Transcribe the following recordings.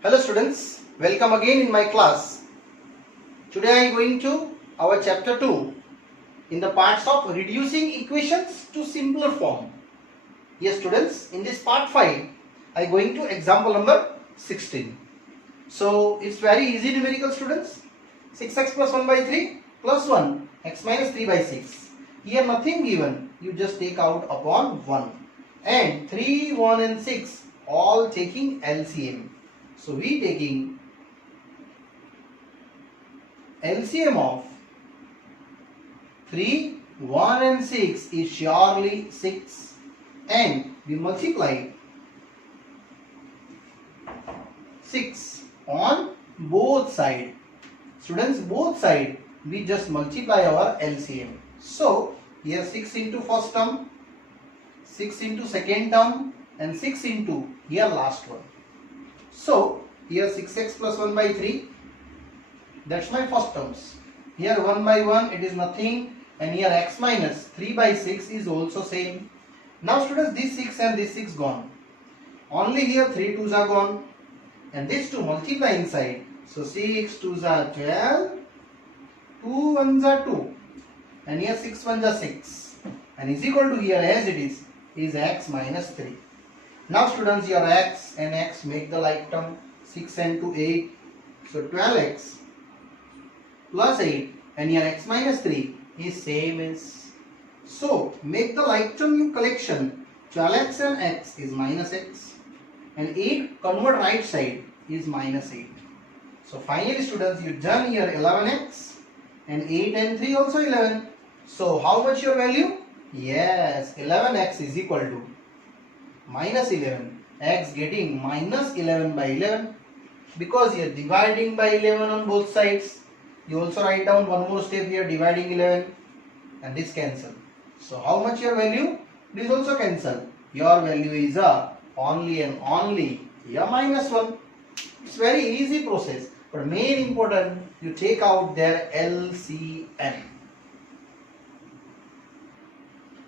Hello students, welcome again in my class. Today I am going to our chapter 2 in the parts of reducing equations to simpler form. Yes students, in this part 5 I am going to example number 16. So it's very easy numerical students. 6x plus 1 by 3 plus 1 x minus 3 by 6. Here nothing given, you just take out upon 1 and 3, 1 and 6 all taking LCM. So we taking LCM of 3, 1 and 6 is surely 6 and we multiply 6 on both sides. Students, both sides we just multiply our LCM. So here 6 into first term, 6 into second term and 6 into here last one. So here 6x plus 1 by 3, that's my first terms. Here 1 by 1 it is nothing and here x minus 3 by 6 is also same. Now students, this 6 and this 6 gone. Only here 3 2s are gone and this 2 multiply inside. So 6 2s are 12, 2 1s are 2 and here 6 1s are 6 and is equal to here as it is x minus 3. Now students, your x and x make the like term, 6 and 2 8, so 12x plus 8 and here x minus 3 is same as. So make the like term you collection, 12x and x is minus x and 8 convert right side is minus 8. So finally students, you done here 11x and 8 and 3 also 11. So how much your value? Yes, 11x is equal to minus 11, x getting minus 11 by 11 because you are dividing by 11 on both sides. You also write down one more step here, dividing 11 and this cancel. So how much your value? This also cancel. Your value is only and only minus 1. It's very easy process, but main important you take out their LCM.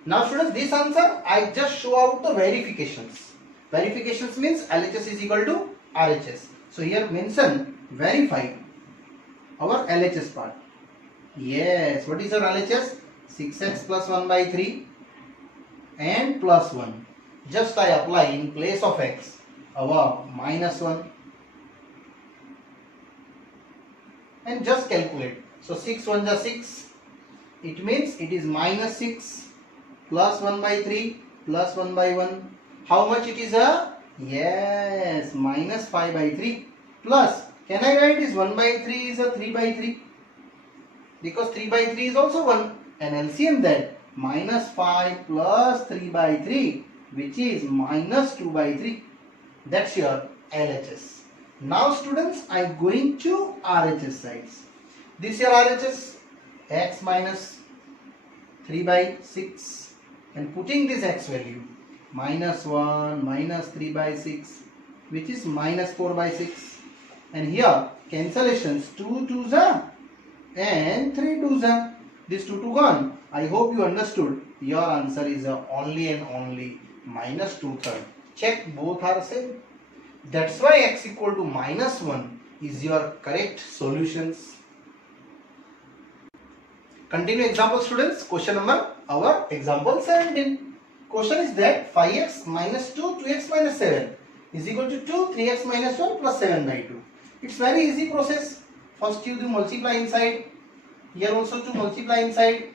Now students, this answer I just show out the verifications. Verifications means LHS is equal to RHS. So here mention verify our LHS part. Yes, what is our LHS? 6x plus 1 by 3 and plus 1. Just I apply in place of x our minus 1 and just calculate. So 6 1s are 6. It means it is minus 6 plus 1 by 3 plus 1 by 1. How much it is Yes, minus 5 by 3 plus, can I write this 1 by 3 is a 3 by 3 because 3 by 3 is also 1 and LCM that minus 5 plus 3 by 3 which is minus 2 by 3. That's your LHS. Now students, I am going to RHS sides. This your RHS, x minus 3 by 6 and putting this x value minus 1 minus 3 by 6 which is minus 4 by 6 and here cancellations 2 2s are and 3 2s are. This 2 2 gone. I hope you understood. Your answer is only and only minus 2/3. Check, both are same. That's why x equal to minus 1 is your correct solutions. Continue example students. Question number our example 17. Question is that 5x minus 2 2x minus 7 is equal to 2 3x minus 1 plus 7 by 2. It's very easy process. First you do multiply inside. Here also to multiply inside.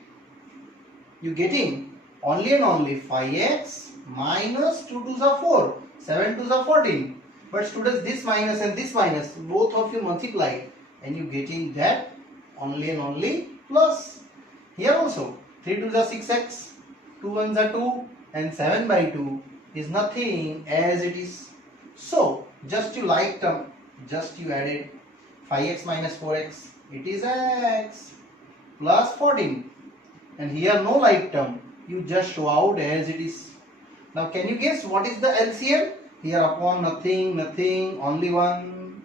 You getting only and only 5x minus 2 2s are 4, 7 2s are 14. But students, this minus and this minus both of you multiply and you getting that only and only plus. Here also 3 2s are 6x, 2 1s are 2 and 7 by 2 is nothing as it is. So just you like term, just you added 5x minus 4x, it is x plus 14 and here no like term, you just show out as it is. Now can you guess what is the LCM? Here upon nothing, nothing, only 1,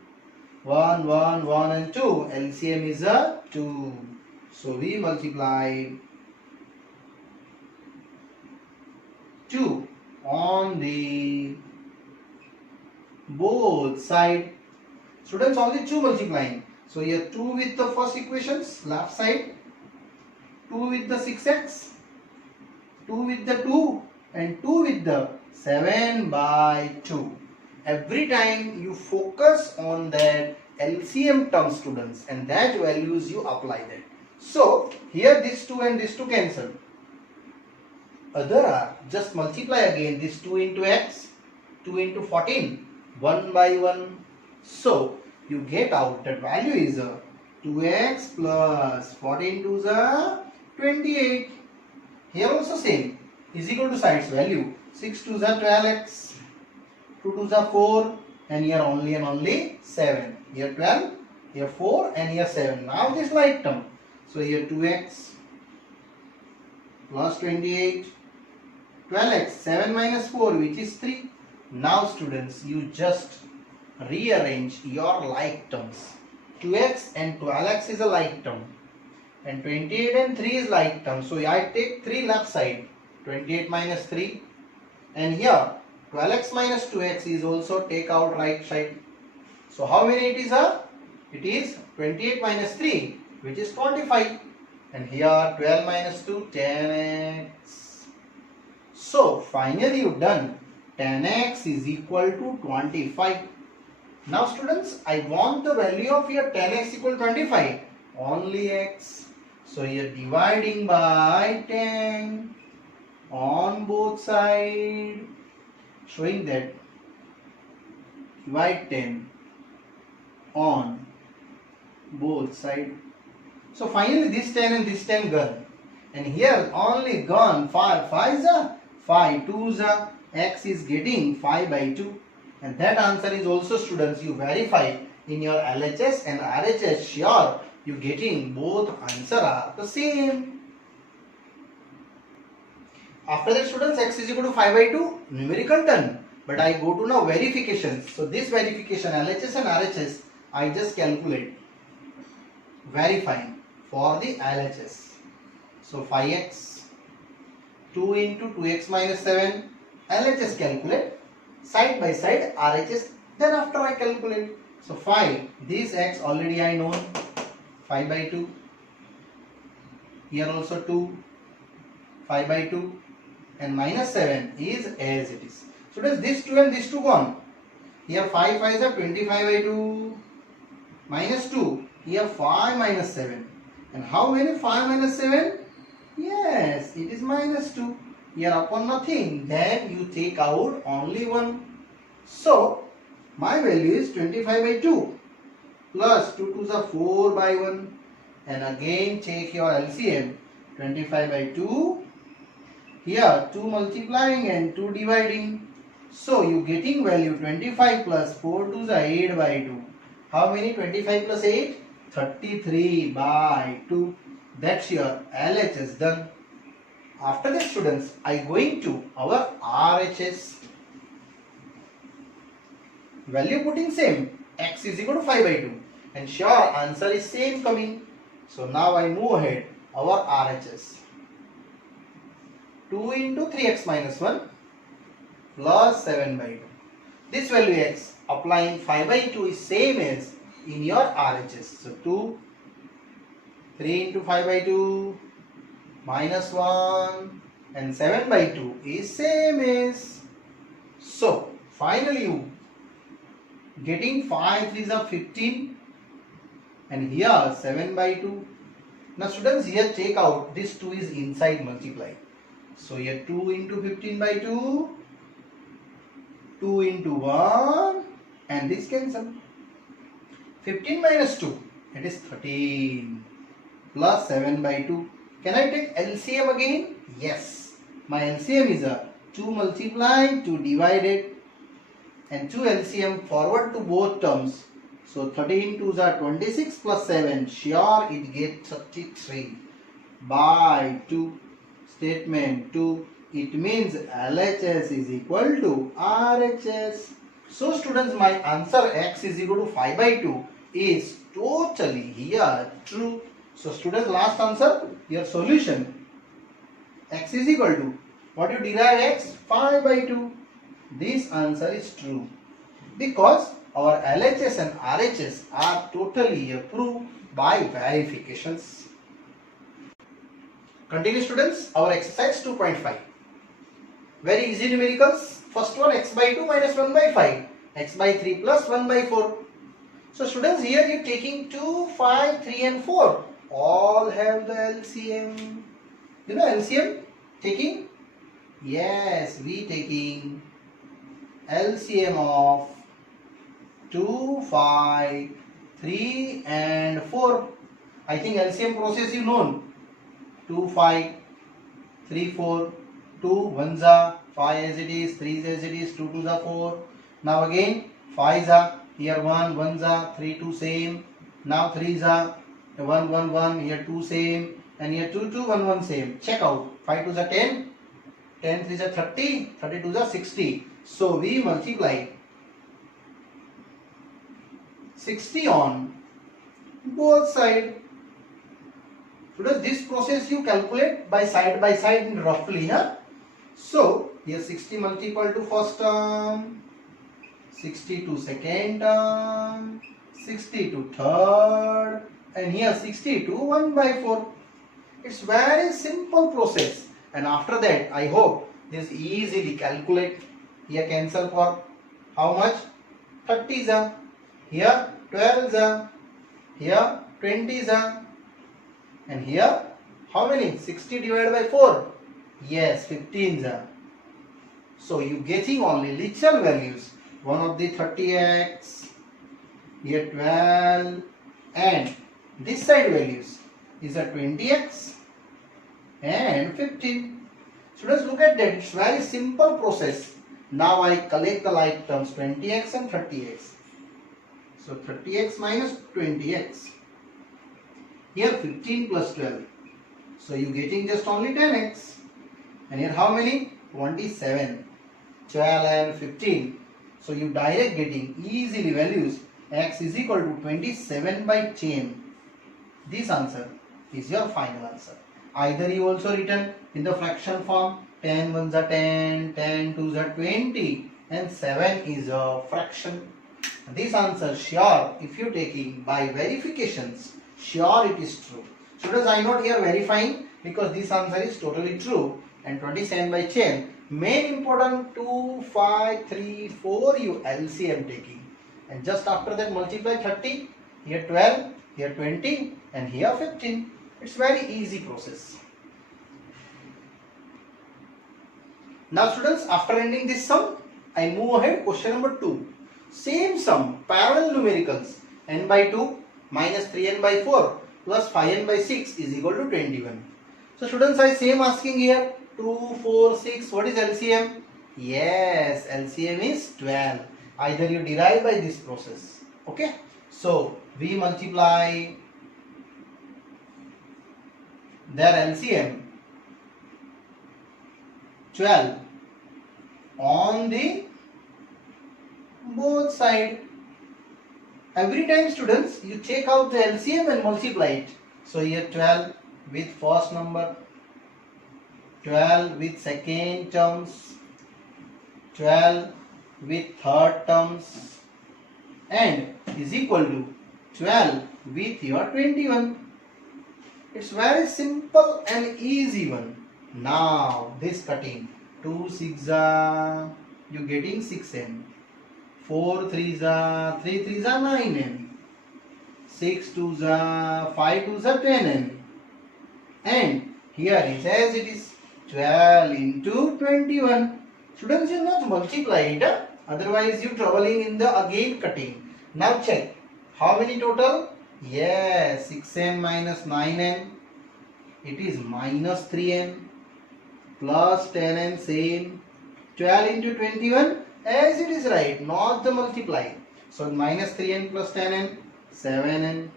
1, 1, 1 and 2. LCM is 2. So we multiply 2 on the both side. Students, only 2 multiplying. So here 2 with the first equations, left side, 2 with the 6x, 2 with the 2 and 2 with the 7 by 2. Every time you focus on that LCM term, students, and that values you apply that. So here this 2 and this 2 cancel. Other are just multiply again this 2 into x, 2 into 14, 1 by 1. So you get out that value is 2x plus 14 to the 28. Here also same is equal to sides value 6 to the 12x, 2 to the 4, and here only and only 7. Here 12, here 4 and here 7. Now this like term. So here 2x plus 28, 12x, 7 minus 4 which is 3. Now students, you just rearrange your like terms. 2x and 12x is a like term and 28 and 3 is like term. So I take 3 left side, 28 minus 3, and here 12x minus 2x is also take out right side. So how many it is? It is 28 minus 3 which is 25, and here 12 minus 2, 10x. So finally you done. 10x is equal to 25. Now students, I want the value of your 10x equal to 25. Only x. So here dividing by 10 on both sides. Showing that divide 10 on both sides. So finally this 10 and this 10 gone. And here only gone 5. 5 is a 5. 2 is a x is getting 5 by 2. And that answer is also, students, you verify in your LHS and RHS. Sure, you getting both answer are the same. After that, students, x is equal to 5 by 2, numerical done. But I go to now verification. So this verification, LHS and RHS, I just calculate. Verifying for the LHS. So 5x, 2 into 2x minus 7, LHS calculate. Side by side RHS, then after I calculate. So 5, this x already I know, 5 by 2. Here also 2, 5 by 2, and minus 7 is as it is. So does this 2 and this 2 gone? Here 5 5 is 25 by 2, minus 2, here 5 minus 7. And how many 5 minus 7? Yes, it is minus 2. Here upon nothing, then you take out only 1. So my value is 25 by 2 plus 2 to the 4 by 1, and again take your LCM. 25 by 2, here 2 multiplying and 2 dividing. So you getting value 25 plus 4 to the 8 by 2. How many 25 plus 8? 33 by 2. That's your LHS done. After that, students, I going to our RHS. Value putting same. X is equal to 5 by 2. And sure, answer is same coming. So now I move ahead. Our RHS. 2 into 3x minus 1 plus 7 by 2. This value x applying 5 by 2 is same as in your RHS. So 2, 3 into 5 by 2 minus 1 and 7 by 2 is same as. So finally you getting 5 3s are 15 and here 7 by 2. Now students, here take out this 2 is inside multiply. So here 2 into 15 by 2, 2 into 1, and this cancel. 15 minus 2, it is 13 plus 7 by 2. Can I take LCM again? Yes. My LCM is a 2 multiplied, 2 divided, and 2 LCM forward to both terms. So 13 2s are 26 plus 7. Sure, it gets 33 by 2. Statement 2. It means LHS is equal to RHS. So students, my answer x is equal to 5 by 2 is totally here true. So students, last answer, your solution. X is equal to, what you derive x? 5 by 2. This answer is true. Because our LHS and RHS are totally approved by verifications. Continue students, our exercise 2.5. Very easy numericals. First one, x by 2 minus 1 by 5, x by 3 plus 1 by 4. So students, here you are taking 2, 5, 3 and 4. All have the LCM. You know LCM? Taking? Yes, we taking LCM of 2, 5, 3 and 4. I think LCM process you know. 2, 5, 3, 4, 2, 1s are 5 as it is, 3 as it is, 2 2s are 4. Now again 5s are here 1, 1s are 3, 2 same. Now 3s are 1, 1, 1, here 2 same, and here 2, 2, 1, 1 same. Check out. 5 2s are 10, 10 3s are 30, 32s are 60. So we multiply 60 on both sides. So does this process you calculate by side roughly, huh? So here 60 multiple to first term, 60 to second term, 60 to third, and here 60 to 1 by 4. It's very simple process, and after that I hope this easily calculate. Here cancel for how much? 30s are here, 12s are here, 20s are, and here how many? 60 divided by 4. Yes, 15s are. So you getting only literal values. One of the 30x, here 12, and this side values is a 20x and 15. Students, look at that. It's very simple process. Now I collect the like terms 20x and 30x. So 30x minus 20x. Here 15 plus 12. So you getting just only 10x. And here how many? 27. 12 and 15. So you direct getting easily values. X is equal to 27 by 10. This answer is your final answer. Either you also written in the fraction form 10 ones are 10, 10 twos are 20, and 7 is a fraction. This answer sure, if you taking by verifications, sure it is true. Students, I am not here verifying because this answer is totally true, and 27 by 10. Main important 2, 5, 3, 4 you LCM taking, and just after that multiply 30, here 12, here 20, and here 15. It's very easy process. Now students, after ending this sum, I move ahead question number 2. Same sum, parallel numericals, n by 2 minus 3n by 4 plus 5n by 6 is equal to 21. So students, I same asking here 2, 4, 6, what is LCM? Yes, LCM is 12. Either you derive by this process. Okay. So we multiply their LCM 12 on the both side. Every time students, you take out the LCM and multiply it. So here 12 with first number, 12 with second terms, 12 with third terms, and is equal to 12 with your 21. It's very simple and easy one. Now this cutting 2 6 are you getting 6n, 4 3s are 3 3s are 9n, 6 2s are 5 2s are 10n, and here is as it is 12 into 21. Students, you not multiply it, otherwise you troubling in the again cutting. Now check how many total. Yes, 6n minus 9n, it is minus 3n, plus 10n same, 12 into 21 as it is right, not the multiply. So minus 3n plus 10n, 7n,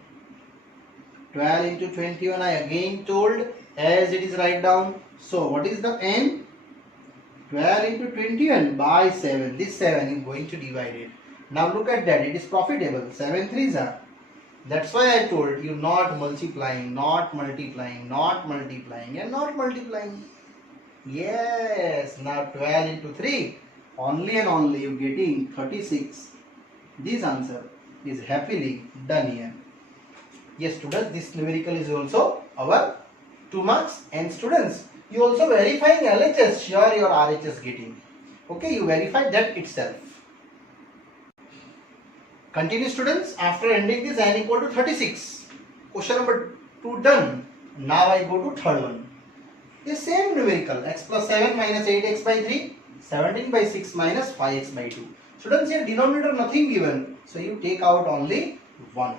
12 into 21 I again told as it is write down. So what is the n? 12 into 21 by 7. This 7 is going to divide it. Now look at that, it is profitable. 7 3s are. That's why I told you not multiplying, not multiplying, not multiplying, and not multiplying. Yes, now 12 into 3, only and only you getting 36. This answer is happily done here. Yes students, this numerical is also our 2 marks. And students, you also verifying LHS, sure your RHS getting. Okay, you verify that itself. Continue students, after ending this n equal to 36. Question number 2 done. Now I go to third one. The same numerical, x plus 7 minus 8x by 3, 17 by 6 minus 5x by 2. Students, here denominator nothing given, so you take out only 1.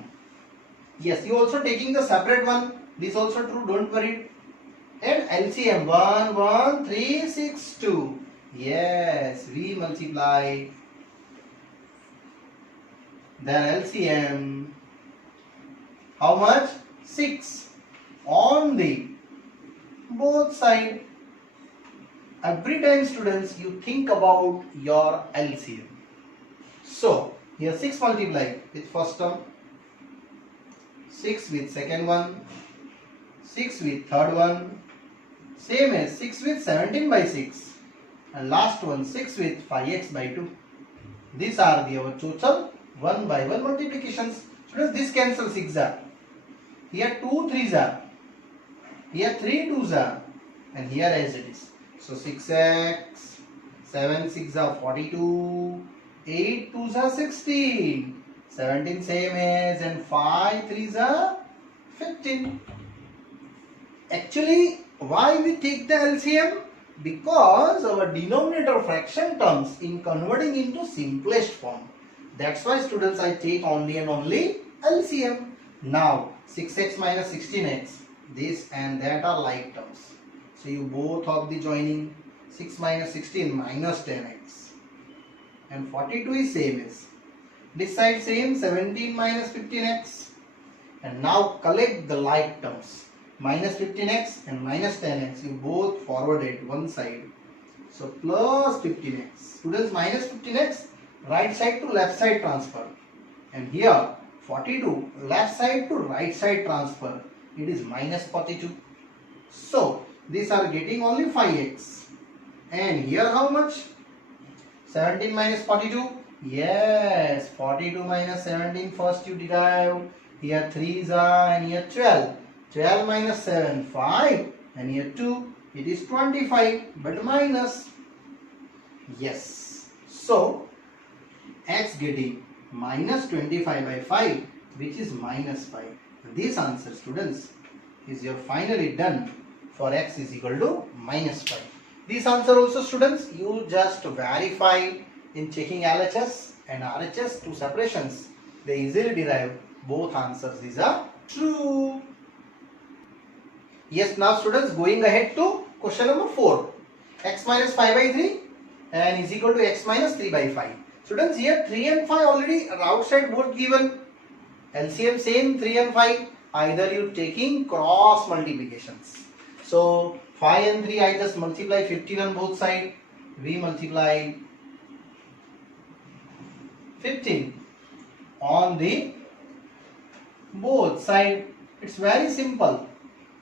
Yes, you also taking the separate one. This also true, don't worry. And LCM 1, 1, 3, 6, 2. Yes, we multiply. Then LCM. How much? 6. On the both side. Every time students, you think about your LCM. So, here 6 multiply with first term. 6 with second one, 6 with third one, same as 6 with 17 by 6, and last one 6 with 5x by 2. These are our total 1 by 1 multiplications. Students, this cancels 6 are. Here 2 3s are. Here 3 2s are. And here as it is. So 6x, 7 6 are 42, 8 2s are 16. 17 same as, and 5 3s are 15. Actually, why we take the LCM? Because our denominator fraction terms in converting into simplest form. That's why students, I take only and only LCM. Now 6x minus 16x, this and that are like terms. So you both of the joining, 6 minus 16 minus 10x, and 42 is same as. This side same, 17 minus 15x, and now collect the like terms, minus 15x and minus 10x, you both forwarded one side, so plus 15x. Students, minus 15x, right side to left side transfer, and here 42, left side to right side transfer, it is minus 42. So these are getting only 5x, and here how much? 17 minus 42. Yes, 42 minus 17 first you derive. Here 3s are, and here 12. 12 minus 7, 5. And here 2, it is 25, but minus. Yes. So, x getting minus 25 by 5, which is minus 5. This answer, students, is your finally done for x is equal to minus 5. This answer also, students, you just verify in checking LHS and RHS, two separations. They easily derive both answers. These are true. Yes, now students, going ahead to question number 4. X minus 5 by 3 and is equal to x minus 3 by 5. Students, here 3 and 5 already outside both given. LCM same 3 and 5. Either you taking cross multiplications. So 5 and 3 I just multiply 15 on both sides. We multiply 15 on the both side. It's very simple.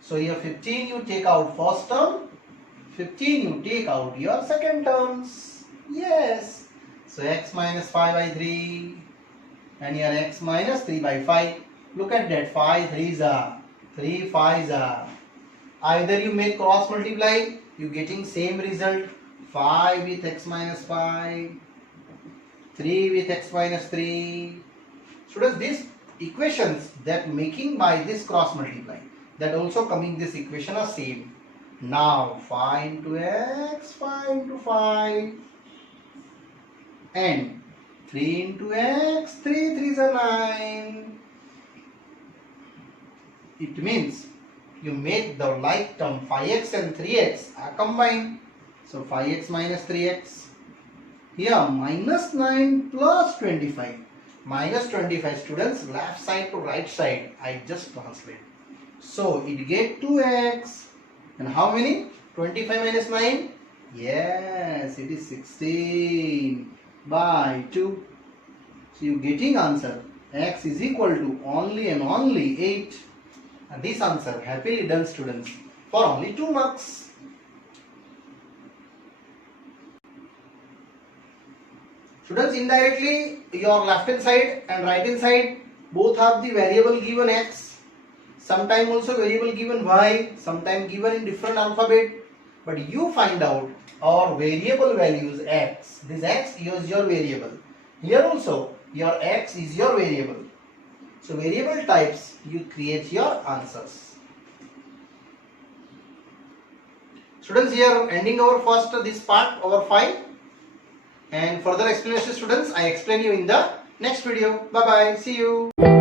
So here 15 you take out first term, 15 you take out your second terms. Yes. So x minus 5 by 3 and here x minus 3 by 5. Look at that, 5 3s are, 3 5s are. Either you make cross multiply, you getting same result, 5 with x minus 5, 3 with x minus 3. Students, these equations that making by this cross multiply, that also coming this equation are same. Now 5 into x, 5 into 5, and 3 into x, 3 3s are 9. It means you make the like term 5x and 3x are combined. So 5x minus 3x. Here minus 9 plus 25. Minus 25, students, left side to right side I just translate. So it get 2x. And how many? 25 minus 9? Yes, it is 16 by 2. So you getting answer x is equal to only and only 8. And this answer happily done, students, for only 2 marks. Students, Students, indirectly your left hand side and right hand side both have the variable given x, sometime also variable given y, sometime given in different alphabet, but you find out our variable values x. This x is your variable. Here also your x is your variable. So variable types, you create your answers. Students, here ending our first this part, our 5, and further explanation students I explain you in the next video. Bye bye, see you.